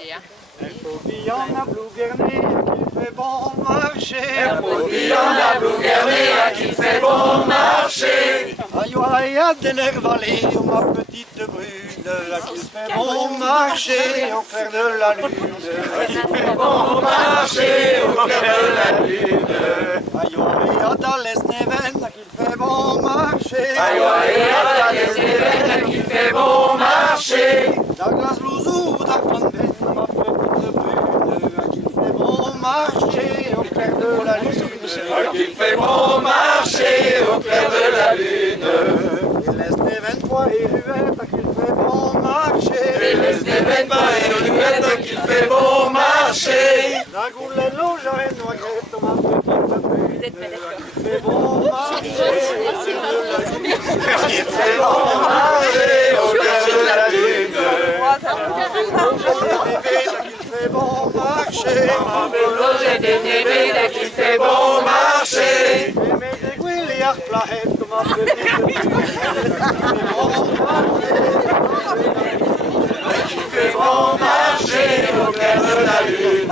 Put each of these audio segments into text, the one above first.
marcher. Hein. Bourguignon à Plouguernet, qu'il fait bon marcher. Bourguignon à Plouguernet, qu'il fait bon marcher. Aïe, à Dénervalé, ma petite brune, qu'il fait bon marcher au clair de la lune. Qu'il fait bon marcher au clair de la lune. Aïe, à Dalesneven, qu'il fait bon marcher. Aïe, à Dalesneven, qu'il fait bon marcher. Douglas Louzou, d'Arpanden, ma petite brune, qu'il fait bon marcher au clair de la lune. Qu'il fait bon marcher au clair de la lune. Et laisse des 23 et ruettes, qu'il fait bon marcher. Et laisse des 23 et ruettes, qu'il fait bon marcher. La goulello, j'aurais noisette, ma petite brune, qu'il fait bon marcher au clair de la lune. Qu'il fait bon marcher au clair de la lune. Qu'il fait bon marcher. J'ai des bébés qui fait bon marcher. Et mes aiguilles et arplahette, ma petite brune, Qui fait bon marcher au clair de la lune.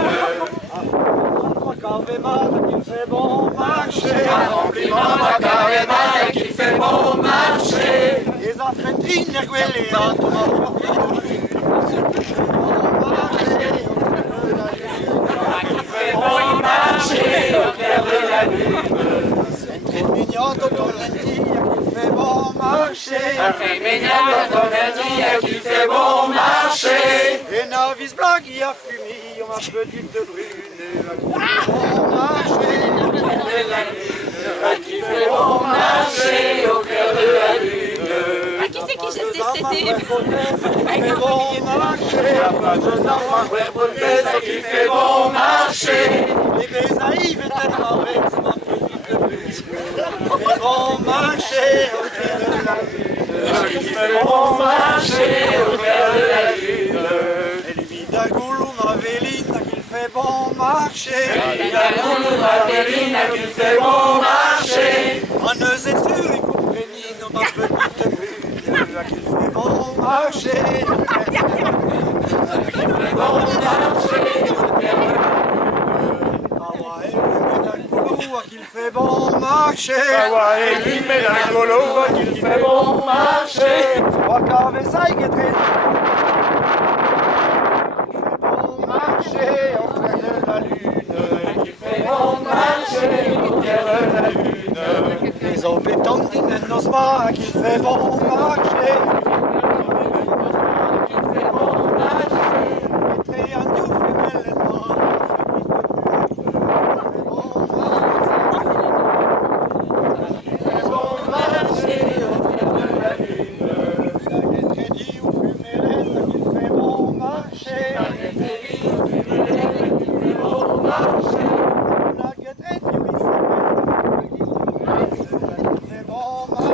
qu'il fait bon marcher. Un compliment à Carréman qui fait bon marcher. Les enfantines, les guéléantes, ma petite brune, Qui fait bon marcher au clair de la lune. c'est très mignon, ton lentille, qui fait bon marcher. Un féminin dans ton qui fait bon marcher. Et Navis Blanc qui a fumé, ma petite brune, qui fait bon marcher. Qui fait bon marcher au cœur de la lune. Qui c'est qui jette des CD? Qui fait bon marcher. Qui fait bon marcher. Et Bézaïve était avec ma petite brune, qui fait bon marcher au clair de la lune. Qui fait bon marcher au cœur de la lune. Et lui d'Agoulou, ma Véline, qui fait bon marcher. La goulou Madeline qui fait bon marcher. En Eusé sur les compagnies, ma petite brune, qui fait bon marcher. Bon marcher au cœur de la Qu'il fait bon marcher. et lui met un golo qui fait bon marcher. Encore Versailles qui est très bon marcher au clair de la lune. Qui fait bon marcher au cœur de la lune. Les opétons d'Inen Nosma qui fait bon marcher. Qui fait bon marcher. Et très en Diouf et Mellenement. Bon marcher au cœur de la lune. Très dit ou Fumélène qui fait bon marcher. Bon marcher. La guêtrette du Fumélène qui fait bon marcher.